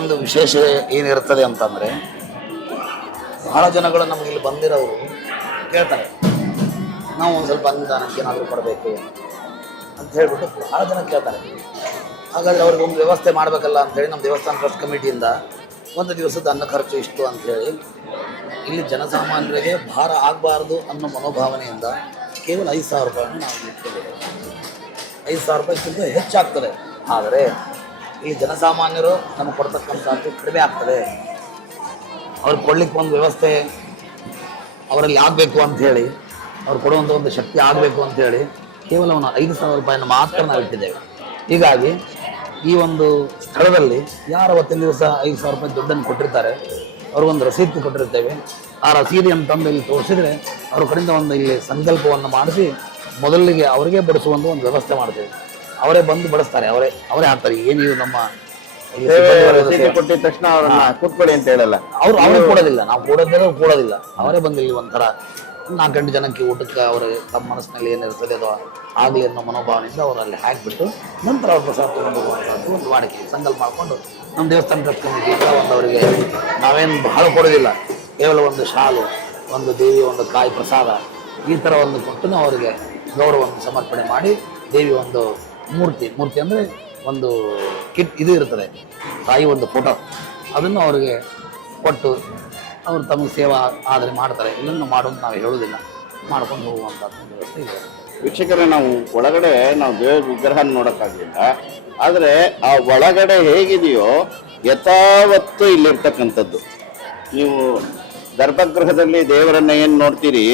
ಒಂದು ವಿಶೇಷ ಏನಿರ್ತದೆ ಅಂತಂದರೆ, ಬಹಳ ಜನಗಳು ನಮಗೆ ಇಲ್ಲಿ ಬಂದಿರೋರು ಕೇಳ್ತಾರೆ, ನಾವು ಒಂದು ಸ್ವಲ್ಪ ಅನುದಾನಕ್ಕೆ ಏನಾದರೂ ಕೊಡಬೇಕು ಅಂತ ಹೇಳ್ಬಿಟ್ಟು ಬಹಳ ಜನ ಕೇಳ್ತಾರೆ. ಹಾಗಾದರೆ ಅವ್ರಿಗೆ ಒಂದು ವ್ಯವಸ್ಥೆ ಮಾಡಬೇಕಲ್ಲ ಅಂಥೇಳಿ ನಮ್ಮ ದೇವಸ್ಥಾನ ಟ್ರಸ್ಟ್ ಕಮಿಟಿಯಿಂದ ಒಂದು ದಿವಸದ ಅನ್ನ ಖರ್ಚು ಇಷ್ಟು ಅಂಥೇಳಿ ಇಲ್ಲಿ ಜನಸಾಮಾನ್ಯರಿಗೆ ಭಾರ ಆಗಬಾರ್ದು ಅನ್ನೋ ಮನೋಭಾವನೆಯಿಂದ ಕೇವಲ 5,000 ರೂಪಾಯಿಯನ್ನು ನಾವು ಇಟ್ಕೊಂಡಿದ್ದೇವೆ. 5,000 ರೂಪಾಯಿಗಿಂತ ಹೆಚ್ಚಾಗ್ತದೆ. ಆದರೆ ಈ ಜನಸಾಮಾನ್ಯರು ನಮಗೆ ಕೊಡ್ತಕ್ಕಂಥದ್ದು ಕಡಿಮೆ ಆಗ್ತದೆ. ಅವ್ರಿಗೆ ಕೊಡ್ಲಿಕ್ಕೆ ಒಂದು ವ್ಯವಸ್ಥೆ ಅವರಲ್ಲಿ ಆಗಬೇಕು ಅಂಥೇಳಿ, ಅವ್ರು ಕೊಡುವಂಥ ಒಂದು ಶಕ್ತಿ ಆಗಬೇಕು ಅಂಥೇಳಿ ಕೇವಲ ಒಂದು 5,000 ರೂಪಾಯಿನ ಮಾತ್ರ ನಾವು ಇಟ್ಟಿದ್ದೇವೆ. ಹೀಗಾಗಿ ಈ ಒಂದು ಸ್ಥಳದಲ್ಲಿ ಯಾರು ಅವತ್ತಿನ ದಿವಸ 5,000 ರೂಪಾಯಿ ದುಡ್ಡನ್ನು ಕೊಟ್ಟಿರ್ತಾರೆ ಅವ್ರಿಗೊಂದು ರಸೀದಿ ಕೊಟ್ಟಿರ್ತೇವೆ. ಆ ರಸೀದಿಯನ್ನು ತಂದು ಇಲ್ಲಿ ತೋರಿಸಿದರೆ ಅವ್ರ ಕಡೆಯಿಂದ ಒಂದು ಇಲ್ಲಿ ಸಂಕಲ್ಪವನ್ನು ಮಾಡಿಸಿ ಮೊದಲಿಗೆ ಅವರಿಗೆ ಬಡಿಸುವಂಥ ಒಂದು ವ್ಯವಸ್ಥೆ ಮಾಡ್ತೇವೆ. ಅವರೇ ಬಂದು ಬಡಿಸ್ತಾರೆ, ಅವರೇ ಹಾಕ್ತಾರೆ. ಏನು ನಮ್ಮ ಕೊಟ್ಟಿದ ತಕ್ಷಣ ಅವ್ರನ್ನ ಕೂತ್ಕೊಳ್ಳಿ ಅಂತ ಹೇಳಲ್ಲ, ಅವರೇ ಕೊಡೋದಿಲ್ಲ, ನಾವು ಕೊಡೋದಿಲ್ಲ. ಅವರೇ ಬಂದು ಇಲ್ಲಿ ಒಂಥರ 4 ಜನಕ್ಕೆ ಊಟಕ್ಕೆ ಅವರು ತಮ್ಮ ಮನಸ್ಸಿನಲ್ಲಿ ಏನಿರ್ತದೆ ಅದು ಆಗಲಿ ಅನ್ನೋ ಮನೋಭಾವನೆಯಿಂದ ಅವರಲ್ಲಿ ಹಾಕಿಬಿಟ್ಟು ನಂತರ ಅವ್ರ ಪ್ರಸಾದ ತಗೊಂಡು ಹೋಗುವಂಥದ್ದು ಒಂದು ವಾಡಿಕೆ ಸಂಕಲ್ಪ ಮಾಡಿಕೊಂಡು ನಮ್ಮ ದೇವಸ್ಥಾನ ಟ್ರಸ್ಟ್ ಕಮಿಟಿಯಿಂದ ಒಂದು ಅವರಿಗೆ ನಾವೇನು ಬಹಳ ಕೊಡೋದಿಲ್ಲ, ಕೇವಲ ಒಂದು ಶಾಲು, ಒಂದು ದೇವಿ, ಒಂದು ಕಾಯಿ ಪ್ರಸಾದ ಈ ಥರ ಒಂದು ಕೊಟ್ಟು ಅವರಿಗೆ ಗೌರವವನ್ನು ಸಮರ್ಪಣೆ ಮಾಡಿ ದೇವಿ ಒಂದು ಮೂರ್ತಿ ಅಂದರೆ ಒಂದು ಕಿಟ್ ಇದು ಇರ್ತದೆ, ತಾಯಿ ಒಂದು ಫೋಟೋ, ಅದನ್ನು ಅವರಿಗೆ ಕೊಟ್ಟು ಅವರು ತಮಗೆ ಸೇವಾ ಆದರೆ ಮಾಡ್ತಾರೆ. ಇದನ್ನು ಮಾಡೋದು ನಾವು ಹೇಳೋದಿಲ್ಲ, ಮಾಡ್ಕೊಂಡು ಹೋಗುವಂಥ ವ್ಯವಸ್ಥೆ ಇದೆ. ವೀಕ್ಷಕರೇ, ನಾವು ಒಳಗಡೆ ನಾವು ದೇವರ ವಿಗ್ರಹ ನೋಡೋಕ್ಕಾಗಲಿಲ್ಲ, ಆದರೆ ಆ ಒಳಗಡೆ ಹೇಗಿದೆಯೋ ಯಥಾವತ್ತು ಇಲ್ಲಿರ್ತಕ್ಕಂಥದ್ದು. ನೀವು ಗರ್ಭಗೃಹದಲ್ಲಿ ದೇವರನ್ನ ಏನು ನೋಡ್ತೀರಿ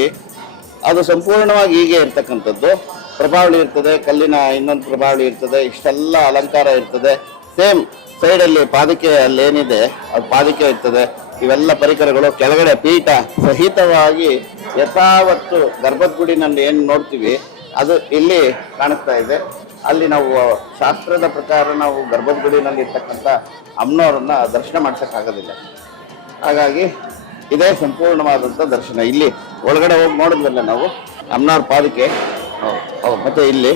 ಅದು ಸಂಪೂರ್ಣವಾಗಿ ಹೀಗೆ ಇರ್ತಕ್ಕಂಥದ್ದು. ಪ್ರಭಾವಳಿ ಇರ್ತದೆ, ಕಲ್ಲಿನ ಇನ್ನೊಂದು ಪ್ರಭಾವಳಿ ಇರ್ತದೆ, ಇಷ್ಟೆಲ್ಲ ಅಲಂಕಾರ ಇರ್ತದೆ. ಸೇಮ್ ಸೈಡಲ್ಲಿ ಪಾದಿಕೆ ಅಲ್ಲೇನಿದೆ ಅದು ಪಾದಿಕೆ ಇರ್ತದೆ. ಇವೆಲ್ಲ ಪರಿಕರಗಳು ಕೆಳಗಡೆ ಪೀಠ ಸಹಿತವಾಗಿ ಯಥಾವತ್ತು ಗರ್ಭಗುಡಿನಲ್ಲಿ ಏನು ನೋಡ್ತೀವಿ ಅದು ಇಲ್ಲಿ ಕಾಣಿಸ್ತಾ ಇದೆ. ಅಲ್ಲಿ ನಾವು ಶಾಸ್ತ್ರದ ಪ್ರಕಾರ ನಾವು ಗರ್ಭಗುಡಿನಲ್ಲಿ ಇರ್ತಕ್ಕಂಥ ಅಮ್ಮನವರನ್ನ ದರ್ಶನ ಮಾಡ್ಸೋಕ್ಕಾಗೋದಿಲ್ಲ. ಹಾಗಾಗಿ ಇದೇ ಸಂಪೂರ್ಣವಾದಂಥ ದರ್ಶನ. ಇಲ್ಲಿ ಒಳಗಡೆ ಹೋಗಿ ನೋಡಿದ್ವಲ್ಲ ನಾವು ಅಮ್ಮನವ್ರ ಪಾದಿಕೆ, ಮತ್ತೆ ಇಲ್ಲಿ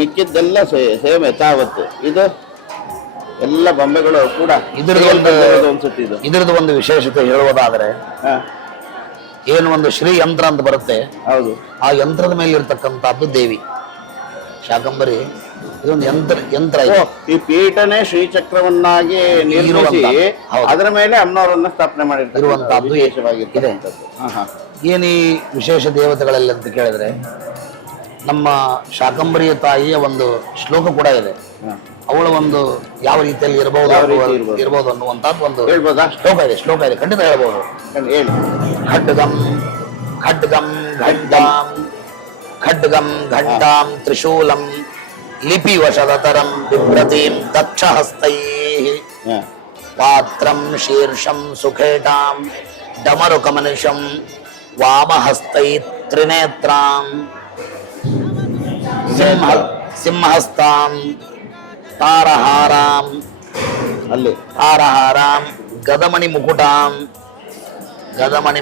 ಮಿಕ್ಕಿದ್ದೆಲ್ಲ ಸೇಮ್ ಯಥಾವತ್ತು. ಇದು ಎಲ್ಲ ಬೊಂಬೆಗಳು ಕೂಡ ಇದ್ರದ್ದು ಒಂದು ವಿಶೇಷತೆ ಹೇಳುವುದಾದರೆ, ಏನು ಒಂದು ಶ್ರೀ ಯಂತ್ರ ಅಂತ ಬರುತ್ತೆ, ಹೌದು, ಆ ಯಂತ್ರದ ಮೇಲೆ ಇರ್ತಕ್ಕಂಥದ್ದು ದೇವಿ ಶಾಕಂಬರಿ. ಇದೊಂದು ಯಂತ್ರ ಈ ಪೀಠನೇ ಶ್ರೀಚಕ್ರವನ್ನಾಗಿ ನಿರ್ಮಿಸಿ ಅದರ ಮೇಲೆ ಅಮ್ಮನವರನ್ನ ಸ್ಥಾಪನೆ ಮಾಡಿರುವಂತಹದ್ದು ಇದೆ. ಏನು ಈ ವಿಶೇಷ ದೇವತೆಗಳಲ್ಲಿ ಅಂತ ಕೇಳಿದ್ರೆ, ನಮ್ಮ ಶಾಕಂಬರಿಯ ತಾಯಿಯ ಒಂದು ಶ್ಲೋಕ ಕೂಡ ಇದೆ. ಅವಳ ಒಂದು ಯಾವ ರೀತಿಯಲ್ಲಿ ಇರಬಹುದು ಅನ್ನುವಂಥದ್ದು ಒಂದು ಶ್ಲೋಕ ಇದೆ, ಖಂಡಿತ ಹೇಳ್ಬೋದು. ಖಡ್ಗಂ ಖಡ್ಗಂ ಘಂಟಾಂ ಖಡ್ಗಂ ಘಂಟಾಂ ತ್ರಿಶೂಲಂ ಲಿಪಿ ವಶದತರಂ ಬಿಭ್ರತೀಂ ದಕ್ಷಹಸ್ತೈಃ ಪಾತ್ರಂ ಶೀರ್ಷಂ ಸುಖೇಟಾಂ ಡಮರುಕಮನಿಷಂ ವಾಮಹಸ್ತೈ ತ್ರಿನೇತ್ರಾಂ ಸಿಂಹಸ್ತಾಂ ತಾರಹಾರಾಂ ಗದಮಣಿ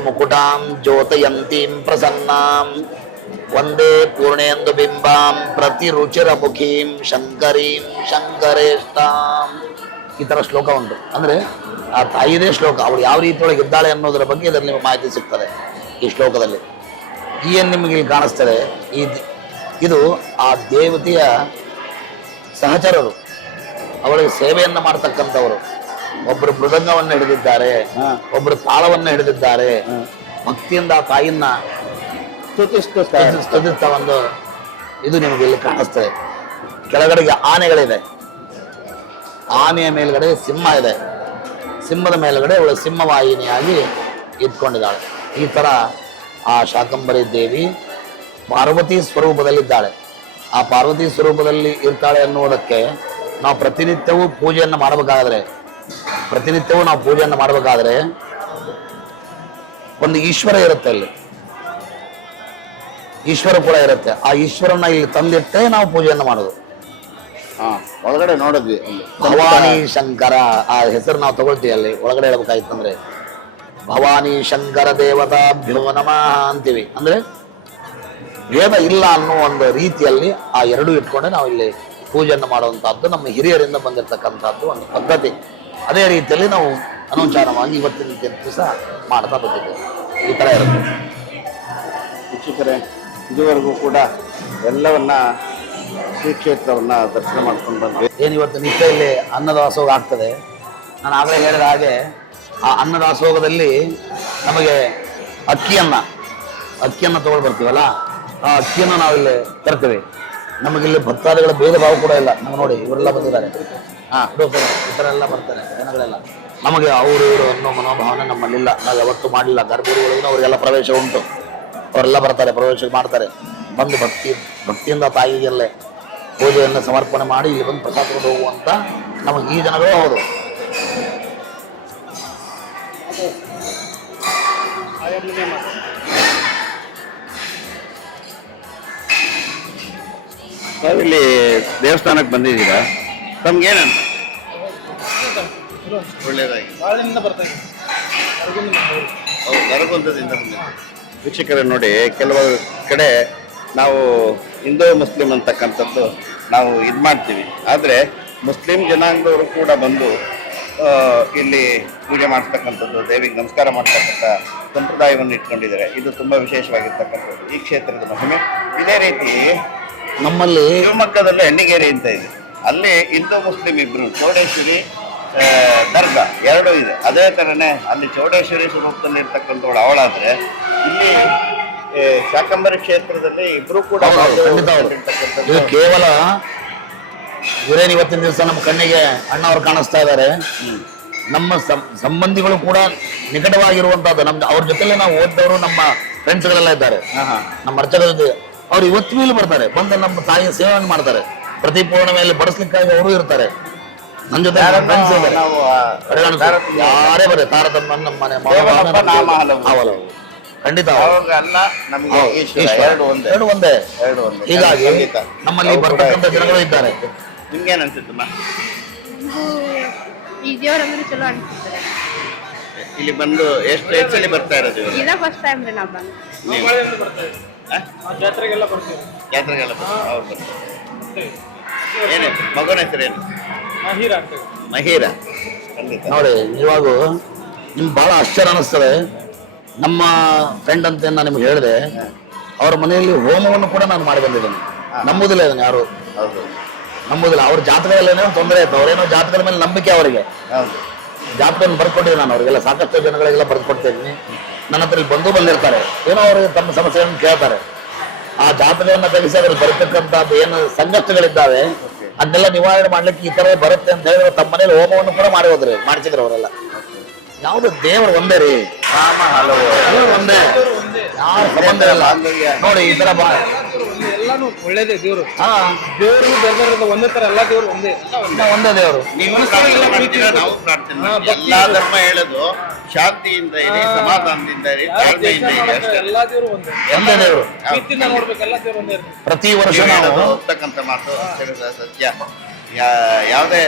ಮುಕುಟಾಂ ಜ್ಯೋತಯಂತೀಂ ಪ್ರಸನ್ನಾಂ ವಂದೇ ಪೂರ್ಣೇಂದು ಬಿಂಬಾಂ ಪ್ರತಿರುಚಿರ ಮುಖೀಂ ಶಂಕರೀಂ ಶಂಕರೇಷ್ಟಾಂ. ಈ ಥರ ಶ್ಲೋಕ ಉಂಟು. ಅಂದರೆ ಆ ತಾಯಿದೇ ಶ್ಲೋಕ, ಅವಳು ಯಾವ ರೀತಿಯೊಳಗೆ ಇದ್ದಾಳೆ ಅನ್ನೋದರ ಬಗ್ಗೆ ಇದರಲ್ಲಿ ನಿಮಗೆ ಮಾಹಿತಿ ಸಿಗ್ತದೆ ಈ ಶ್ಲೋಕದಲ್ಲಿ. ಏನು ನಿಮಗೆ ಇಲ್ಲಿ ಕಾಣಿಸ್ತದೆ, ಇದು ಆ ದೇವತೆಯ ಸಹಚರರು, ಅವಳಿಗೆ ಸೇವೆಯನ್ನು ಮಾಡ್ತಕ್ಕಂಥವರು. ಒಬ್ಬರು ಮೃದಂಗವನ್ನು ಹಿಡಿದಿದ್ದಾರೆ, ಒಬ್ಬರು ತಾಳವನ್ನು ಹಿಡಿದಿದ್ದಾರೆ. ಭಕ್ತಿಯಿಂದ ಆ ತಾಯಿಯನ್ನ ಸ್ತುತಿಸ್ತಾ ಒಂದು ಇದು ನಿಮಗೆ ಇಲ್ಲಿ ಕಾಣಿಸ್ತದೆ. ಕೆಳಗಡೆಗೆ ಆನೆಗಳಿದೆ, ಆನೆಯ ಮೇಲ್ಗಡೆ ಸಿಂಹ ಇದೆ, ಸಿಂಹದ ಮೇಲ್ಗಡೆ ಅವಳು ಸಿಂಹವಾಹಿನಿಯಾಗಿ ಇಟ್ಕೊಂಡಿದ್ದಾಳೆ. ಈ ಥರ ಆ ಶಾಕಂಬರಿ ದೇವಿ ಪಾರ್ವತಿ ಸ್ವರೂಪದಲ್ಲಿದ್ದಾಳೆ. ಆ ಪಾರ್ವತಿ ಸ್ವರೂಪದಲ್ಲಿ ಇರ್ತಾಳೆ ಅನ್ನುವುದಕ್ಕೆ ನಾವು ಪ್ರತಿನಿತ್ಯವೂ ಪೂಜೆಯನ್ನು ಮಾಡಬೇಕಾದ್ರೆ ಒಂದು ಈಶ್ವರ ಇರುತ್ತೆ, ಅಲ್ಲಿ ಈಶ್ವರ ಕೂಡ ಇರುತ್ತೆ. ಆ ಈಶ್ವರನ ಇಲ್ಲಿ ತಂದಿಟ್ಟೆ ನಾವು ಪೂಜೆಯನ್ನು ಮಾಡೋದು. ಒಳಗಡೆ ನೋಡಿದ್ವಿ ಭವಾನಿ ಶಂಕರ ಆ ಹೆಸರು ನಾವು ತಗೊಳ್ತೀವಿ. ಅಲ್ಲಿ ಒಳಗಡೆ ಹೇಳ್ಬೇಕಾಯ್ತಂದ್ರೆ ಭವಾನಿ ಶಂಕರ ದೇವತಾಭ್ಯೋ ನಮಃ ಅಂತೀವಿ. ಅಂದ್ರೆ ಭೇದ ಇಲ್ಲ ಅನ್ನೋ ಒಂದು ರೀತಿಯಲ್ಲಿ ಆ ಎರಡೂ ಇಟ್ಕೊಂಡೆ ನಾವು ಇಲ್ಲಿ ಪೂಜೆಯನ್ನು ಮಾಡುವಂತಹದ್ದು ನಮ್ಮ ಹಿರಿಯರಿಂದ ಬಂದಿರತಕ್ಕಂಥದ್ದು ಒಂದು ಪದ್ಧತಿ. ಅದೇ ರೀತಿಯಲ್ಲಿ ನಾವು ಅನೌಚಾರವಾಗಿ ಇವತ್ತಿನ ದಿವಸ ಮಾಡ್ತಾ ಬಂದಿದ್ದೇವೆ. ಈ ಥರ ಇರುತ್ತೆ. ವೀಕ್ಷಕರೇ, ಇದುವರೆಗೂ ಕೂಡ ಎಲ್ಲವನ್ನ ಶ್ರೀ ಕ್ಷೇತ್ರವನ್ನ ದರ್ಶನ ಮಾಡ್ಕೊಂಡು ಬಂದ್ವಿ. ಏನು ಇವತ್ತು ನಿತ್ಯ ಇಲ್ಲಿ ಅನ್ನದಾಸೋಹ ಆಗ್ತದೆ. ನಾನು ಆಗಲೇ ಹೇಳಿದ ಹಾಗೆ ಆ ಅನ್ನದಾಸೋಹದಲ್ಲಿ ನಮಗೆ ಅಕ್ಕಿಯನ್ನು ತಗೊಂಡು ಬರ್ತೀವಲ್ಲ, ಆ ಅಕ್ಕಿಯನ್ನು ನಾವಿಲ್ಲಿ ತರ್ತೇವೆ. ನಮಗಿಲ್ಲಿ ಭಕ್ತಾದಿಗಳ ಭೇದ ಭಾವ ಕೂಡ ಇಲ್ಲ. ನಾವು ನೋಡಿ ಇವರೆಲ್ಲ ಬಂದಿದ್ದಾರೆ, ಈ ಥರ ಎಲ್ಲ ಬರ್ತಾರೆ ಜನಗಳೆಲ್ಲ. ನಮಗೆ ಅವರು ಇವರು ಅನ್ನೋ ಮನೋಭಾವನೆ ನಮ್ಮಲ್ಲಿಲ್ಲ. ನಾವು ಯಾವತ್ತೂ ಮಾಡಲಿಲ್ಲ. ಗರ್ಭಗುಡಿಗಳಿಗೂ ಅವರಿಗೆಲ್ಲ ಪ್ರವೇಶ ಉಂಟು. ಅವರೆಲ್ಲ ಬರ್ತಾರೆ, ಪ್ರವೇಶ ಮಾಡ್ತಾರೆ. ಬಂದು ಭಕ್ತಿಯಿಂದ ತಾಯಿಗೆಲ್ಲೇ ಪೂಜೆಯನ್ನು ಸಮರ್ಪಣೆ ಮಾಡಿ ಇಲ್ಲಿ ಬಂದು ಪ್ರಸಾದ ತಗೊಂಡು ಹೋಗುವಂತ ನಮಗೆ ಈ ಜನಗಳು ಹೌದು. ನಾವಿಲ್ಲಿ ದೇವಸ್ಥಾನಕ್ಕೆ ಬಂದಿದ್ದೀರಾ, ತಮ್ಗೇನಂತ? ಒಳ್ಳೇದಾಗಿ ನರಗುಂದದಿಂದ ವೀಕ್ಷಕರೇ ನೋಡಿ, ಕೆಲವು ಕಡೆ ನಾವು ಹಿಂದೂ ಮುಸ್ಲಿಂ ಅಂತಕ್ಕಂಥದ್ದು ನಾವು ಇದು ಮಾಡ್ತೀವಿ. ಆದರೆ ಮುಸ್ಲಿಂ ಜನಾಂಗದವರು ಕೂಡ ಬಂದು ಇಲ್ಲಿ ಪೂಜೆ ಮಾಡ್ತಕ್ಕಂಥದ್ದು, ದೇವಿಗೆ ನಮಸ್ಕಾರ ಮಾಡ್ತಕ್ಕಂಥ ಸಂಪ್ರದಾಯವನ್ನು ಇಟ್ಕೊಂಡಿದ್ದಾರೆ. ಇದು ತುಂಬ ವಿಶೇಷವಾಗಿರ್ತಕ್ಕಂಥದ್ದು ಈ ಕ್ಷೇತ್ರದ ಮಹಿಮೆ. ಇದೇ ರೀತಿ ನಮ್ಮಲ್ಲಿ ಶಿವಮೊಗ್ಗದಲ್ಲೂ ಹೆಣ್ಣಿಗೇರಿ ಅಂತ ಇದೆ. ಅಲ್ಲಿ ಹಿಂದೂ ಮುಸ್ಲಿಂ ಇಬ್ರು, ಚೌಡೇಶ್ವರಿ ದರ್ಗಾ ಎರಡೂ ಇದೆ. ಅದೇ ಥರನೇ ಅಲ್ಲಿ ಚೌಡೇಶ್ವರಿ ಸ್ವರೂಪದಲ್ಲಿ ಇರ್ತಕ್ಕಂಥವಳು ಅವಳಾದ್ರೆ, ಇಲ್ಲಿ ಶಾಕಂಬರಿ ಕ್ಷೇತ್ರದಲ್ಲಿ ಇಬ್ರು ಕೂಡ ಇದು ಕೇವಲ ಇವರೇನು ಇವತ್ತಿನ ದಿವಸ ನಮ್ಮ ಕಣ್ಣಿಗೆ ಅಣ್ಣವರು ಕಾಣಿಸ್ತಾ ಇದ್ದಾರೆ. ನಮ್ಮ ಸಂಬಂಧಿಗಳು ಕೂಡ ನಿಕಟವಾಗಿರುವಂತಹದ್ದು. ಅವ್ರ ಜೊತೆಲೆ ನಾವು ಓದಿದವರು, ನಮ್ಮ ಫ್ರೆಂಡ್ಸ್ಗಳೆಲ್ಲ ಇದ್ದಾರೆ, ನಮ್ಮ ಅರ್ಚಕರು. ಅವ್ರು ಇವತ್ತು ಮೇಲೆ ಬರ್ತಾರೆ, ಬಂದು ನಮ್ಮ ತಾಯಿಯ ಸೇವೆಯನ್ನು ಮಾಡ್ತಾರೆ. ಪ್ರತಿ ಪೂರ್ಣಿಮೆಯಲ್ಲಿ ಬಡಿಸ್ಲಿಕ್ಕಾಗಿ ಅವರು ಇರ್ತಾರೆ. ನನ್ನ ಜೊತೆ ಯಾರೇ ಬರೇ ತಾರತಮ್ಮ ನಮ್ಮ ಮನೆ ಖಂಡಿತ ಎರಡು ಒಂದೇ. ಹೀಗಾಗಿ ನಮ್ಮಲ್ಲಿ ಬರ್ತಕ್ಕಂಥ ಜನಗಳು ಇದ್ದಾರೆ. ನಿಮ್ಗೇನ್ ಅನ್ಸುತ್ತಮ್ಮ? ಈ ದೇವರಂದ್ರೆ ಚಲೋ ಅನ್ಸುತ್ತೆ. ಇಲ್ಲಿ ಬಂದು ಎಷ್ಟು ಸಲ ಬರ್ತಾ ಇರೋದು? ಇದ ಫಸ್ಟ್ ಟೈಮ್ ರೀ ನಾವು ಬಂದು. ಜಾತ್ರೆಗೆಲ್ಲ ಬರ್ತೀವಿ. ಅವ್ರು ಬರ್ತಾರೆ. ಏನೇ ಮಗನ ಹೆಸರೇನು? ಮಹೀರ. ನೋಡಿ, ಇವಾಗ ನಿಮ್ಗೆ ಬಹಳ ಆಶ್ಚರ್ಯ ಅನಿಸ್ತದೆ. ನಮ್ಮ ಫ್ರೆಂಡ್ ಅಂತ ನಾನು ನಿಮ್ಗೆ ಹೇಳಿದೆ, ಅವ್ರ ಮನೆಯಲ್ಲಿ ಹೋಮವನ್ನು ಕೂಡ ನಾನು ಮಾಡಿ ಬಂದಿದ್ದೇನೆ. ನಂಬುದಿಲ್ಲ ಇದನ್ನು ಯಾರು, ನಂಬುದಿಲ್ಲ. ಅವ್ರ ಜಾತಕದಲ್ಲೇನೋ ತೊಂದರೆ ಇತ್ತು. ಅವರೇನೋ ಜಾತಕದ ಮೇಲೆ ನಂಬಿಕೆ ಅವರಿಗೆ. ಜಾತಕವನ್ನು ಬರ್ಕೊಟ್ಟಿದ್ದೀನಿ ನಾನು ಅವರಿಗೆಲ್ಲ, ಸಾಕಷ್ಟು ಜನಗಳಿಗೆಲ್ಲ ಬರ್ಕೊಡ್ತಿದ್ದೀನಿ. ನನ್ನ ಹತ್ರ ಇಲ್ಲಿ ಬಂದಿರ್ತಾರೆ, ಏನೋ ಅವರು ತಮ್ಮ ಸಮಸ್ಯೆಗಳನ್ನು ಕೇಳ್ತಾರೆ. ಆ ಜಾತಕವನ್ನು ತೆಗೆಸಿ ಅದ್ರಲ್ಲಿ ಬರತಕ್ಕಂಥದ್ದು ಏನು ಸಂಘರ್ಷಗಳಿದ್ದಾವೆ ಅದನ್ನೆಲ್ಲ ನಿವಾರಣೆ ಮಾಡ್ಲಿಕ್ಕೆ ಈ ತರ ಬರುತ್ತೆ ಅಂತ ಹೇಳಿದ್ರೆ ತಮ್ಮ ಮನೇಲಿ ಹೋಮವನ್ನು ಕೂಡ ಮಾಡಿಸಿದ್ರು ಅವರೆಲ್ಲ. ಯಾವ್ದು ದೇವರು ಒಂದೇ ರೀ, ಒಂದೇ, ಯಾವ ಸಂಬಂಧ ಇಲ್ಲ ನೋಡಿ. ಈ ತರ ಎಲ್ಲಾನು ಒಳ್ಳೇದೇ ದೇವರು. ದೇವರು ಬೇರೆ ಒಂದೇ ತರ ಎಲ್ಲಾ ದೇವರು ಒಂದೇ ದೇವರು. ಎಲ್ಲಾ ಧರ್ಮ ಹೇಳೋದು ಶಾಂತಿಯಿಂದ ಇರಿ, ಸಮಾಧಾನದಿಂದ ಇರಿ, ತಾಳ್ಮೆಯಿಂದ ಇರಿ. ಎಲ್ಲಾ ದೇವರು ಒಂದೇ ದೇವರು. ಪ್ರೀತಿಯಿಂದ ನೋಡ್ಬೇಕು. ಎಲ್ಲಾ ದೇವರು ಒಂದೇ. ಪ್ರತಿ ವರ್ಷ ಹೋಗ್ತಕ್ಕಂಥ ಮಾತು ಸತ್ಯ. ಯಾವುದೇ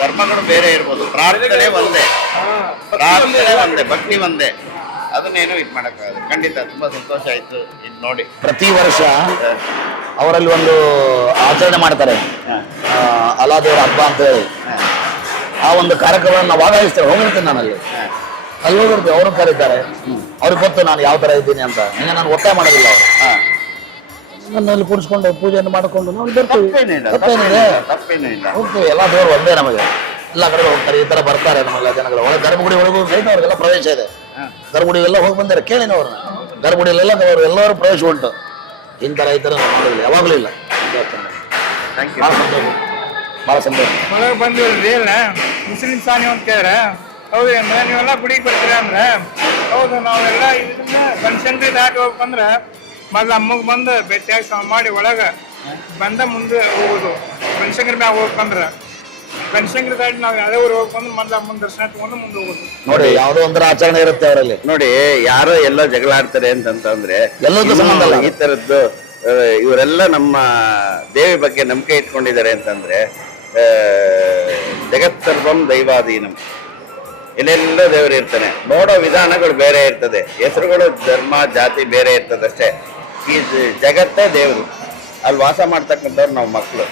ಧರ್ಮಗಳು ಬೇರೆ ಇರ್ಬೋದು, ಪ್ರಾರ್ಥನೆ ಒಂದೇ, ಭಕ್ತಿ ಒಂದೇ. ಅದನ್ನೇನು ಇದು ಮಾಡೋಕ್ಕಾಗಲ್ಲ. ಖಂಡಿತ ತುಂಬಾ ಸಂತೋಷ ಆಯ್ತು ಇದು ನೋಡಿ. ಪ್ರತಿ ವರ್ಷ ಅವರಲ್ಲಿ ಒಂದು ಆಚರಣೆ ಮಾಡ್ತಾರೆ, ಅಲಾದೇವರ ಹಬ್ಬ ಅಂತ ಹೇಳಿ. ಆ ಒಂದು ಕಾರ್ಯಕ್ರಮವನ್ನು ಭಾಗವಹಿಸ್ತೇವೆ. ಹೋಗಿರ್ತೀನಿ ನಾನು ಅಲ್ಲಿ ಹೋಗಿರ್ತೀವಿ. ಅವರು ಕರೀತಾರೆ, ಅವ್ರಿಗೆ ಗೊತ್ತು ನಾನು ಯಾವ ತರ ಇದ್ದೀನಿ ಅಂತ. ಹಿಂಗೆ ನಾನು ಒತ್ತಾಯ ಮಾಡೋದಿಲ್ಲ. ಅವರು ನನ್ನಲ್ಲಿ ಕೂಡಿಸ್ಕೊಂಡು ಪೂಜೆಯನ್ನು ಮಾಡಿಕೊಂಡು ನಾವು ಬರ್ತೀವಿ. ಹೋಗ್ತೀವಿ. ಎಲ್ಲ ದೇವರು ಒಂದೇ ನಮಗೆ. ಎಲ್ಲ ಕಡೆ ಹೋಗ್ತಾರೆ, ಈ ತರ ಬರ್ತಾರೆ ನಮ್ಮೆಲ್ಲ ಜನಗಳು. ಒಳಗೆ ಗರ್ಭಗುಡಿ ಒಳಗೂ ಸಹಿತ ಅವ್ರಿಗೆಲ್ಲ ಪ್ರವೇಶ ಇದೆ. ಗರ್ಭಗುಡಿಗೆಲ್ಲ ಹೋಗಿ ಬಂದರೆ ಕೇಳಿನ ಅವ್ರನ್ನ. ಗರ್ಭಗುಡಿಯಲ್ಲೆಲ್ಲ ಎಲ್ಲರೂ ಪ್ರವೇಶ ಉಂಟು. ಇಂತರ ಈ ತರ ನೋಡಿಲ್ಲ, ಯಾವಾಗಲೂ ಇಲ್ಲ. ಬಹಳ ಸಂತೋಷ. ಒಳಗೆ ಬಂದಿಲ್ರಿ ಇಲ್ಲ ಮುಸ್ಲಿಂ ಸಾನಿ ಅಂತ ಕೇಳಿದ್ರೆ ಹೌದು ನೀವೆಲ್ಲ ಗುಡಿಗೆ ಬರ್ತೀರಾ ಅಂದ್ರೆ ಹೌದು ನಾವೆಲ್ಲ ಇದನ್ನ ಬನಶಂಕರಿ ದಾಟಿ ಹೋಗ್ಬೇಕಂದ್ರೆ ಮೊದ್ಲು ಅಮ್ಮಗೆ ಬಂದು ಭೇಟಿಯಾಗಿ ಮಾಡಿ ಒಳಗೆ ಬಂದ ಮುಂದೆ ಹೋಗೋದು. ಬನಶಂಕರಿ ಮ್ಯಾಗ ಹೋಗ್ಬೇಕಂದ್ರೆ ಬನಶಂಕರಿ ದಾಟಿ ನಾವು ಯಾವುದೇ ಊರು ಹೋಗ್ಬೇಕಂದ್ರೆ ಮೊದ್ಲು ಅಮ್ಮನ ದರ್ಶನ ತಗೊಂಡು ಮುಂದೆ ಹೋಗೋದು. ನೋಡಿ, ಯಾವುದೋ ಒಂಥರ ಆಚರಣೆ ಇರುತ್ತೆ ಅವರಲ್ಲಿ. ನೋಡಿ, ಯಾರೋ ಎಲ್ಲ ಜಗಳ ಆಡ್ತಾರೆ ಅಂತಂದ್ರೆ ಎಲ್ಲದೂ ಸಂಬಂಧ ಇಲ್ಲ. ಈ ತರದ್ದು ಇವರೆಲ್ಲ ನಮ್ಮ ದೇವಿ ಬಗ್ಗೆ ನಂಬಿಕೆ ಇಟ್ಕೊಂಡಿದ್ದಾರೆ ಅಂತಂದ್ರೆ ಜಗತ್ ಸರ್ವಂ ದೈವಾಧೀನಂ. ಎಲ್ಲೆಲ್ಲ ದೇವರು ಇರ್ತಾನೆ. ನೋಡೋ ವಿಧಾನಗಳು ಬೇರೆ ಇರ್ತದೆ, ಹೆಸರುಗಳು ಧರ್ಮ ಜಾತಿ ಬೇರೆ ಇರ್ತದೆ ಅಷ್ಟೇ. ಈ ಜಗತ್ತೇ ದೇವರು, ಅಲ್ಲಿ ವಾಸ ಮಾಡ್ತಕ್ಕಂಥವ್ರು ನಾವು ಮಕ್ಕಳು.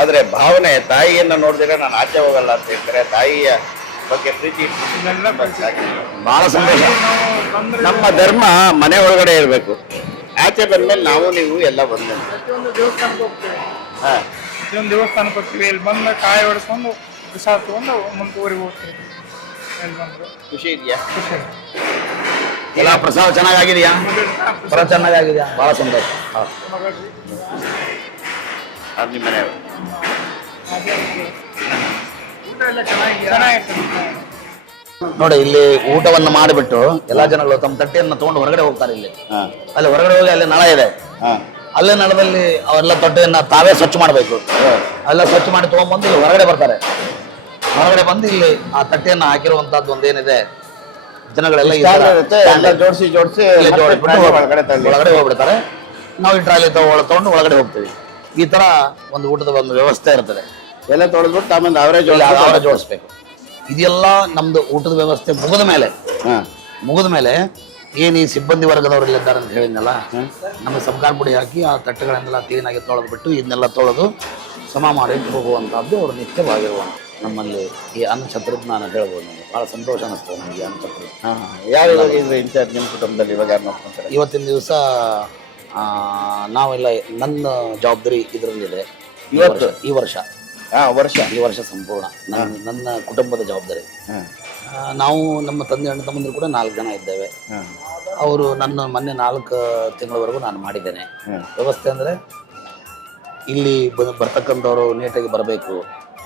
ಆದರೆ ಭಾವನೆ ತಾಯಿಯನ್ನು ನೋಡಿದ್ರೆ ನಾನು ಆಚೆ ಹೋಗಲ್ಲ ಅಂತ ಹೇಳ್ತಾರೆ. ತಾಯಿಯ ಬಗ್ಗೆ ಪ್ರೀತಿ ಇದೆಲ್ಲ ಬಹಳ ಸಂತೋಷ. ನಾವು ಬಂದ್ರೆ ನಮ್ಮ ಧರ್ಮ ಮನೆ ಒಳಗಡೆ ಇರಬೇಕು. ಆಚೆ ಬಂದ್ಮೇಲೆ ನಾವು ನೀವು ಎಲ್ಲ ಬಂದ ಪ್ರತಿಯೊಂದು ದೇವಸ್ಥಾನಕ್ಕೆ ಹೋಗ್ತೇವೆ. ಹಾ ಪ್ರತಿಯೊಂದು ದೇವಸ್ಥಾನಕ್ಕೆ ಹೋಗ್ತೀವಿ. ಇಲ್ಲಿ ಬಂದು ಕಾಯಿ ಹೊಡ್ಸ್ಕೊಂಡು ಪ್ರಸಾದ ತಗೊಂಡು ಮುಂದೆ ಊರಿಗೆ ಹೋಗ್ತೀವಿ. ಇಲ್ಲಿ ಬಂದು ಖುಷಿ ಇದೆಯಾ? ಖುಷಿ. ಎಲ್ಲ ಪ್ರಸಾದ ಚೆನ್ನಾಗಿದೆಯಾ? ಪ್ರಸಾದ ಚೆನ್ನಾಗಿದೆಯಾ? ಬಹಳ ಸಂತೋಷ. ಅದು ನಿಮ್ಮ ಮನೆಯವರು. ಊಟ ಎಲ್ಲ ಚೆನ್ನಾಗಿರ್ತದೆ. ನೋಡಿ, ಇಲ್ಲಿ ಊಟವನ್ನು ಮಾಡಿಬಿಟ್ಟು ಎಲ್ಲಾ ಜನಗಳು ತಮ್ಮ ತಟ್ಟೆಯನ್ನು ತಗೊಂಡು ಹೊರಗಡೆ ಹೋಗ್ತಾರೆ. ಇಲ್ಲಿ ಹಾ ಅಲ್ಲಿ ಹೊರಗಡೆ ಹೋಗಿ ಅಲ್ಲಿ ನಳ ಇದೆ, ಹಾ ಅಲ್ಲೇ ನಳದಲ್ಲಿ ಅವೆಲ್ಲ ತೊಟ್ಟೆಯನ್ನ ತಾವೇ ಸ್ವಚ್ಛ ಮಾಡಬೇಕು. ಎಲ್ಲ ಸ್ವಚ್ಛ ಮಾಡಿ ತಗೊಂಡ್ಬಂದು ಇಲ್ಲಿ ಹೊರಗಡೆ ಬರ್ತಾರೆ. ಹೊರಗಡೆ ಬಂದು ಇಲ್ಲಿ ಆ ತಟ್ಟೆಯನ್ನು ಹಾಕಿರುವಂತದ್ದು ಒಂದೇನಿದೆ, ಜನಗಳೆಲ್ಲ ಈ ತರ ಎಲ್ಲ ಜೋಡಿಸಿ ಇಲ್ಲೇ ಜೋಡಿಸ್ಬಿಟ್ಟು ಒಳಗಡೆ ತಳ್ಳಿ. ಒಳಗಡೆ ಹೋಗ್ಬಿಡ್ತಾರೆ. ನಾವು ಈ ಟ್ರಾಲಿ ತಗೊಂಡು ಒಳಗಡೆ ಹೋಗ್ತೀವಿ. ಈ ತರ ಒಂದು ಊಟದ ಒಂದು ವ್ಯವಸ್ಥೆ ಇರ್ತದೆ. ಎಲ್ಲ ತೊಳೆದ್ಬಿಟ್ಟು ಆಮೇಲೆ ಅವರೇ ಅವರೇ ಜೋಡಿಸ್ಬೇಕು. ಇದೆಲ್ಲ ನಮ್ದು ಊಟದ ವ್ಯವಸ್ಥೆ ಮುಗಿದ ಮೇಲೆ ಏನು ಈ ಸಿಬ್ಬಂದಿ ವರ್ಗದವರೆಲ್ಲ ಇದ್ದಾರೆ ಅಂತ ಹೇಳಿದ್ನಲ್ಲ, ನಮಗೆ ಸಂಕಾರ ಪುಡಿ ಹಾಕಿ ಆ ತಟ್ಟೆಗಳನ್ನೆಲ್ಲ ಕ್ಲೀನಾಗಿ ತೊಳೆದ್ಬಿಟ್ಟು ಇದನ್ನೆಲ್ಲ ತೊಳೆದು ಸಮ ಮಾಡಿ ಹೋಗುವಂಥದ್ದು ಅವರು ನಿತ್ಯವಾಗಿರುವ ನಮ್ಮಲ್ಲಿ ಈ ಅನ್ನಛತ್ರದ ನಾನು ಹೇಳ್ಬೋದು. ನನಗೆ ಭಾಳ ಸಂತೋಷ ಅನ್ನಿಸ್ತದೆ ನನಗೆ ಈ ಅನ್ನಛತ್ರ. ಯಾರು ಇನ್ಚಾರ್ಜ್ ನಿಮ್ಮ ಕುಟುಂಬದಲ್ಲಿ ಇವಾಗ ಯಾರು ನೋಡ್ಕೊಂತಾರೆ? ಇವತ್ತಿನ ದಿವಸ ನಾವೆಲ್ಲ ನನ್ನ ಜವಾಬ್ದಾರಿ ಇದರಲ್ಲಿದೆ. ಈ ವರ್ಷ ಸಂಪೂರ್ಣ ನನ್ನ ಕುಟುಂಬದ ಜವಾಬ್ದಾರಿ. ನಾವು ನಮ್ಮ ತಂದೆ ಅಣ್ಣ ತಮ್ಮಂದ್ರು ಕೂಡ 4 ಜನ ಇದ್ದೇವೆ. ಅವರು ನನ್ನ ಮೊನ್ನೆ 4 ತಿಂಗಳವರೆಗೂ ನಾನು ಮಾಡಿದ್ದೇನೆ. ವ್ಯವಸ್ಥೆ ಅಂದರೆ ಇಲ್ಲಿ ಬರ್ತಕ್ಕಂಥವ್ರು ನೀಟಾಗಿ ಬರಬೇಕು,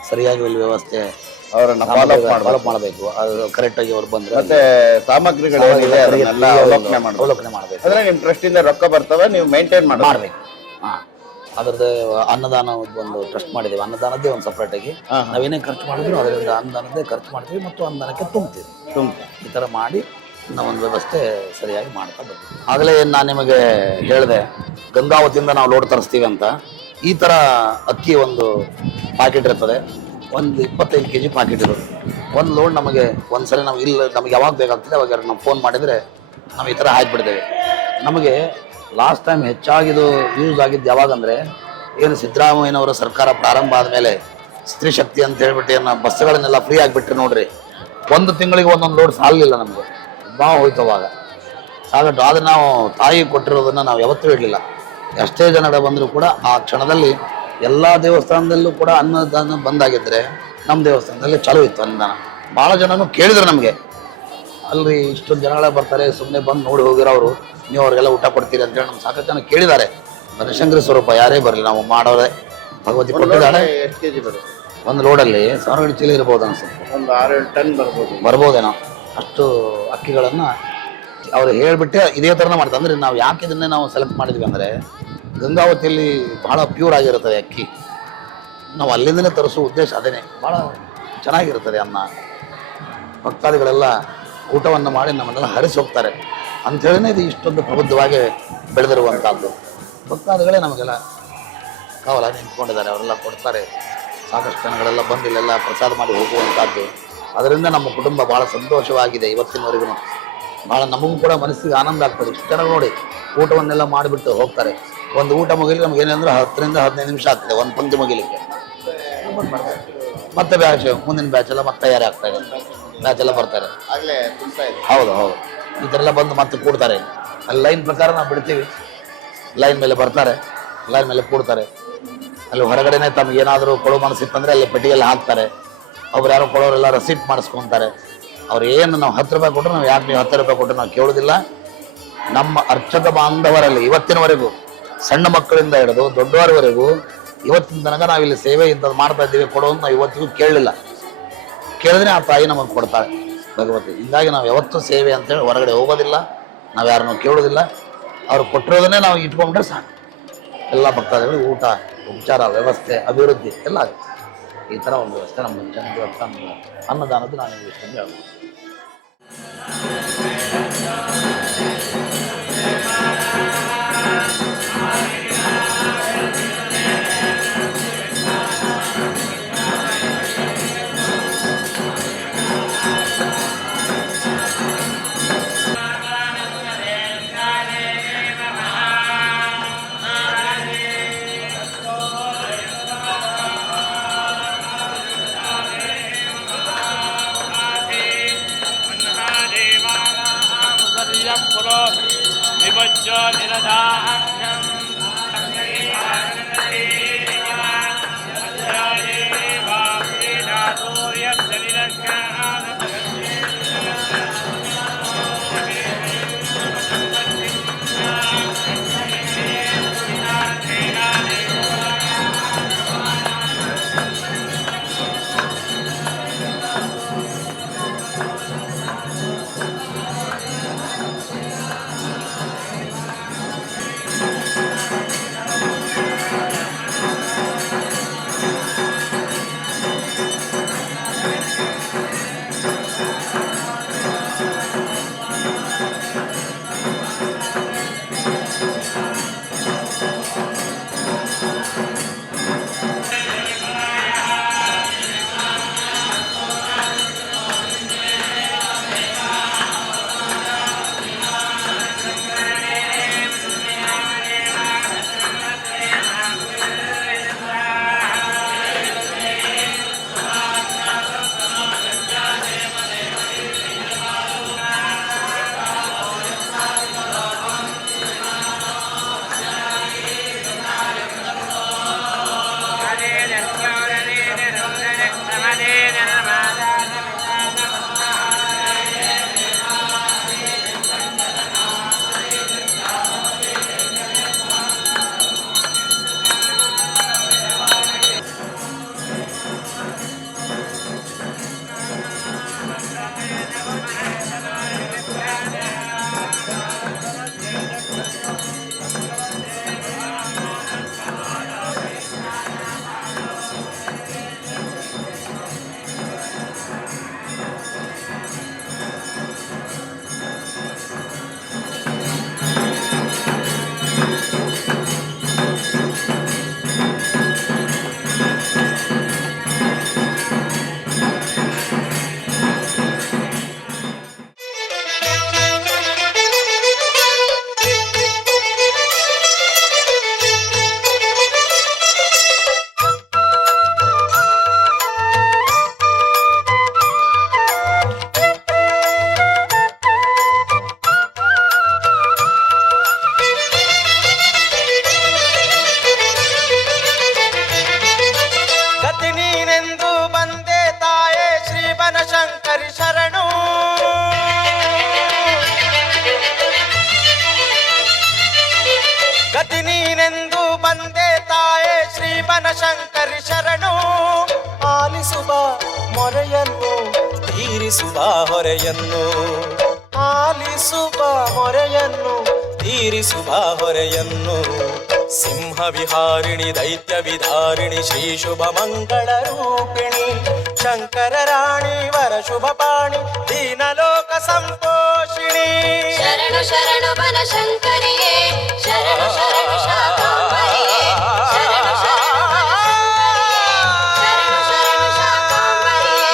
ಸರಿಯಾಗಿ ಇಲ್ಲಿ ವ್ಯವಸ್ಥೆ ಅವರನ್ನ ಫಾಲೋ ಮಾಡಬೇಕು. ಅದು ಕರೆಕ್ಟಾಗಿ ಅವ್ರು ಬಂದರೆ ಮತ್ತೆ ಸಾಮಗ್ರಿಗಳೇನಿದೆ ಅದನ್ನೆಲ್ಲ ಅವಲೋಕನೆ ಮಾಡಬೇಕು. ಅಂದ್ರೆ ನಿಮ್ಮ ಟ್ರಸ್ಟಿಂದ ರೊಕ್ಕ ಬರ್ತವೆ, ನೀವು ಮೇಂಟೈನ್ ಮಾಡಬೇಕು. ಅದರದ್ದು ಅನ್ನದಾನ ಒಂದು ಟ್ರಸ್ಟ್ ಮಾಡಿದ್ದೇವೆ. ಅನ್ನದಾನದ್ದೇ ಒಂದು ಸಪ್ರೇಟಾಗಿ ನಾವೇನೇ ಖರ್ಚು ಮಾಡಿದ್ರು ಅದರಿಂದ ಅನ್ನದಾನದ್ದೇ ಖರ್ಚು ಮಾಡ್ತೀವಿ ಮತ್ತು ಅನ್ನದಾನಕ್ಕೆ ತುಂಬ್ತೀವಿ. ಈ ಥರ ಮಾಡಿ ನಾವೊಂದು ವ್ಯವಸ್ಥೆ ಸರಿಯಾಗಿ ಮಾಡ್ತಾ ಬರ್ತೀವಿ. ಆಗಲೇ ನಾನು ನಿಮಗೆ ಹೇಳಿದೆ, ಗಂಗಾವತಿಯಿಂದ ನಾವು ಲೋಡ್ ತರಿಸ್ತೀವಿ ಅಂತ. ಈ ಥರ ಅಕ್ಕಿ ಒಂದು ಪ್ಯಾಕೆಟ್ ಇರ್ತದೆ, ಒಂದು 25 kg ಪ್ಯಾಕೆಟ್ ಇರೋದು. ಒಂದು ಲೋಡ್ ನಮಗೆ ಒಂದ್ಸರಿ ನಮಗೆ ಯಾವಾಗ ಬೇಕಾಗ್ತದೆ ಅವಾಗ ನಾವು ಫೋನ್ ಮಾಡಿದರೆ ನಾವು ಈ ಥರ ಹಾಕಿಬಿಡ್ತೇವೆ. ನಮಗೆ ಲಾಸ್ಟ್ ಟೈಮ್ ಹೆಚ್ಚಾಗಿದು ಯೂಸ್ ಆಗಿದ್ದು ಯಾವಾಗಂದರೆ, ಏನು ಸಿದ್ದರಾಮಯ್ಯನವರ ಸರ್ಕಾರ ಪ್ರಾರಂಭ ಆದಮೇಲೆ ಸ್ತ್ರೀ ಶಕ್ತಿ ಅಂತ ಹೇಳ್ಬಿಟ್ಟು ಏನು ಬಸ್ಸುಗಳನ್ನೆಲ್ಲ ಫ್ರೀ ಆಗಿಬಿಟ್ರೆ ನೋಡ್ರಿ, 1 ತಿಂಗಳಿಗೆ ಒಂದೊಂದು ಲೋಡ್ ಸಾಲಿಲ್ಲ ನಮಗೆ. ಭಾಳ ಹೋಯ್ತು ಅವಾಗ ಸಾಗಟ್ಟು. ಆದರೆ ನಾವು ತಾಯಿ ಕೊಟ್ಟಿರೋದನ್ನು ನಾವು ಯಾವತ್ತೂ ಇಡಲಿಲ್ಲ. ಎಷ್ಟೇ ಜನರ ಬಂದರೂ ಕೂಡ ಆ ಕ್ಷಣದಲ್ಲಿ ಎಲ್ಲ ದೇವಸ್ಥಾನದಲ್ಲೂ ಕೂಡ ಅನ್ನದಾನ ಬಂದಾಗಿದ್ದರೆ ನಮ್ಮ ದೇವಸ್ಥಾನದಲ್ಲಿ ಚಾಲೂ ಇತ್ತು ಅನ್ನದಾನ. ಭಾಳ ಜನನು ಕೇಳಿದ್ರು ನಮಗೆ, ಅಲ್ರಿ ಇಷ್ಟೊಂದು ಜನಗಳೇ ಬರ್ತಾರೆ, ಸುಮ್ಮನೆ ಬಂದು ನೋಡಿ ಹೋಗಿರೋರು, ನೀವು ಅವ್ರಿಗೆಲ್ಲ ಊಟ ಕೊಡ್ತೀರಿ ಅಂತೇಳಿ ನಮ್ಮ ಸಾಕಷ್ಟು ಜನ ಕೇಳಿದ್ದಾರೆ. ಬನಶಂಕರಿ ಸ್ವರೂಪ ಯಾರೇ ಬರಲಿ, ನಾವು ಮಾಡೋರೆ ಭಗವತಿ ಕೊಟ್ಟಿದ್ದಾಳೆ. ಎಷ್ಟು ಕೆಜಿ ಬರುತ್ತೆ? ಒಂದು ಲೋಡಲ್ಲಿ 1000 ಚೀಲ ಇರ್ಬೋದು ಅನ್ಸುತ್ತೆ, ಒಂದು 6-7 ಟನ್ ಬರ್ಬೋದೇನೋ ಅಷ್ಟು ಅಕ್ಕಿಗಳನ್ನು ಅವ್ರು ಹೇಳಿಬಿಟ್ಟೆ ಇದೇ ಥರನೇ ಮಾಡ್ತಾರೆ. ಅಂದರೆ ನಾವು ಯಾಕೆ ಇದನ್ನೇ ನಾವು ಸೆಲೆಕ್ಟ್ ಮಾಡಿದ್ವಿ ಅಂದರೆ, ಗಂಗಾವತಿಯಲ್ಲಿ ಭಾಳ ಪ್ಯೂರ್ ಆಗಿರುತ್ತದೆ ಅಕ್ಕಿ. ನಾವು ಅಲ್ಲಿಂದಲೇ ತರಿಸೋ ಉದ್ದೇಶ ಅದೇನೆ. ಭಾಳ ಚೆನ್ನಾಗಿರ್ತದೆ ಅನ್ನ. ಭಕ್ತಾದಿಗಳೆಲ್ಲ ಊಟವನ್ನು ಮಾಡಿ ನಮ್ಮನ್ನೆಲ್ಲ ಹರಿಸಿ ಹೋಗ್ತಾರೆ ಅಂಥೇಳಿನೇ ಇದು ಇಷ್ಟೊಂದು ಪ್ರಬುದ್ಧವಾಗಿ ಬೆಳೆದಿರುವಂಥದ್ದು. ಭಕ್ತಾದಿಗಳೇ ನಮಗೆಲ್ಲ ಕಾವಲ ನಿಂತ್ಕೊಂಡಿದ್ದಾರೆ, ಅವರೆಲ್ಲ ಕೊಡ್ತಾರೆ. ಸಾಕಷ್ಟು ಜನಗಳೆಲ್ಲ ಬಂದು ಇಲ್ಲೆಲ್ಲ ಪ್ರಸಾದ ಮಾಡಿ ಹೋಗುವಂಥದ್ದು. ಅದರಿಂದ ನಮ್ಮ ಕುಟುಂಬ ಭಾಳ ಸಂತೋಷವಾಗಿದೆ ಇವತ್ತಿನವರೆಗೂ. ಭಾಳ ನಮಗೂ ಕೂಡ ಮನಸ್ಸಿಗೆ ಆನಂದ ಆಗ್ತದೆ. ಇಷ್ಟು ಜನ ನೋಡಿ ಊಟವನ್ನೆಲ್ಲ ಮಾಡಿಬಿಟ್ಟು ಹೋಗ್ತಾರೆ. ಒಂದು ಊಟ ಮುಗಿಲಿ ನಮ್ಗೆ ಏನಂದ್ರೆ 10 ರಿಂದ 15 ನಿಮಿಷ ಆಗ್ತದೆ ಒಂದು ಪಂಕ್ತಿ ಮುಗಿಲಿಕ್ಕೆ. ಮತ್ತೆ ಬ್ಯಾಚ್ ಮುಂದಿನ ಬ್ಯಾಚ್ ಎಲ್ಲ ಮತ್ತೆ ತಯಾರಿ ಆಗ್ತಾ ಇದೆ, ಬ್ಯಾಚ್ ಎಲ್ಲ ಬರ್ತಾರೆ. ಹೌದು ಈ ಥರ ಎಲ್ಲ ಬಂದು ಮತ್ತೆ ಕೂಡ್ತಾರೆ. ಅಲ್ಲಿ ಲೈನ್ ಪ್ರಕಾರ ನಾವು ಬಿಡ್ತೀವಿ, ಲೈನ್ ಮೇಲೆ ಬರ್ತಾರೆ, ಲೈನ್ ಮೇಲೆ ಕೂಡ್ತಾರೆ. ಅಲ್ಲಿ ಹೊರಗಡೆನೆ ತಮಗೇನಾದರೂ ಕೊಡೋ ಮನಸ್ಸಿತ್ತಂದರೆ ಅಲ್ಲಿ ಪೆಟ್ಟಿಗೆಲ್ಲ ಹಾಕ್ತಾರೆ. ಅವ್ರು ಯಾರೋ ಕೊಡೋರೆಲ್ಲ ರಸೀಟ್ ಮಾಡಿಸ್ಕೊತಾರೆ. ಅವ್ರು ಏನು ನಾವು 10 ರೂಪಾಯಿ ಕೊಟ್ಟರು, ನಾವು ಯಾಕೆ ನೀವು 10 ರೂಪಾಯಿ ಕೊಟ್ಟರು ನಾವು ಕೇಳೋದಿಲ್ಲ. ನಮ್ಮ ಅರ್ಚಕ ಬಾಂಧವರಲ್ಲಿ ಇವತ್ತಿನವರೆಗೂ ಸಣ್ಣ ಮಕ್ಕಳಿಂದ ಹಿಡಿದು ದೊಡ್ಡವರವರೆಗೂ ಇವತ್ತಿನ ತನಕ ನಾವಿಲ್ಲಿ ಸೇವೆ ಇಂಥದ್ದು ಮಾಡ್ತಾ ಇದ್ದೀವಿ ಕೊಡೋದು ನಾವು ಇವತ್ತಿಗೂ ಕೇಳಲಿಲ್ಲ. ಕೇಳಿದ್ರೆ ಆ ತಾಯಿ ನಮಗೆ ಕೊಡ್ತಾಳೆ ಭಗವತಿ. ಹಿಂಗಾಗಿ ನಾವು ಯಾವತ್ತೂ ಸೇವೆ ಅಂತೇಳಿ ಹೊರಗಡೆ ಹೋಗೋದಿಲ್ಲ, ನಾವು ಯಾರನ್ನೂ ಕೇಳೋದಿಲ್ಲ. ಅವ್ರು ಕೊಟ್ಟಿರೋದನ್ನೇ ನಾವು ಇಟ್ಕೊಂಡ್ರೆ ಸಾಕು. ಎಲ್ಲ ಭಕ್ತಾದಿಗಳು ಊಟ, ಉಪಚಾರ, ವ್ಯವಸ್ಥೆ, ಅಭಿವೃದ್ಧಿ ಎಲ್ಲ ಆಗುತ್ತೆ. ಈ ಥರ ಒಂದು ವ್ಯವಸ್ಥೆ ನಮ್ಮ ಜನಕ್ಕೆ ಅನ್ನದಾನದ್ದು ನಾನು ಇಷ್ಟೊಂದು ಹೇಳ್ಬೋದು. ಶಂಕರಿ ಶರಣು ಆಲಿಸುವ ಮೊರೆಯನ್ನು ತೀರಿಸುವ ಹೊರೆಯನ್ನು ಆಲಿಸುವ ಮೊರೆಯನ್ನು ತೀರಿಸುವ ಹೊರೆಯನ್ನು ಸಿಂಹವಿಹಾರಿಣಿ ದೈತ್ಯ ವಿಧಾರಿಣಿ ಶ್ರೀ ಶುಭ ಮಂಗಳ ರೂಪಿಣಿ ಶಂಕರ ರಾಣಿ ವರ ಶುಭ ಪಾಣಿ ದೀನಲೋಕ ಸಂಪೋಷಿಣಿ ಶರಣು ಶರಣು ಬನಶಂಕರಿಯೇ ಶರಣು ಶರಣು ಶಾಕಾಂಬರಿಯೇ ಶರಣು ಶರಣು ಶರಣು ಶರಣು ಶಾಕಾಂಬರಿಯೇ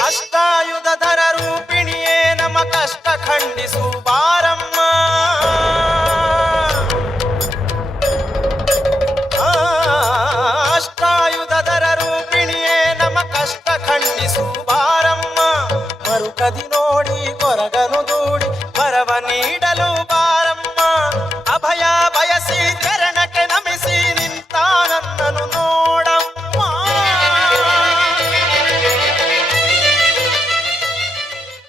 ಅಷ್ಟಾಯುಧಧರ ರೂಪಿಣಿಯೇ ನಮ್ಮ ಕಷ್ಟ ಖಂಡಿಸು ಬಾರಮ್ಮ ಅಷ್ಟಾಯುಧಧರ ರೂಪಿಣಿಯೇ ನಮ್ಮ ಕಷ್ಟ ಖಂಡಿಸು ಬಾರಮ್ಮ ಮರುಕದಿ ನೋಡಿ ಕೊರಗನು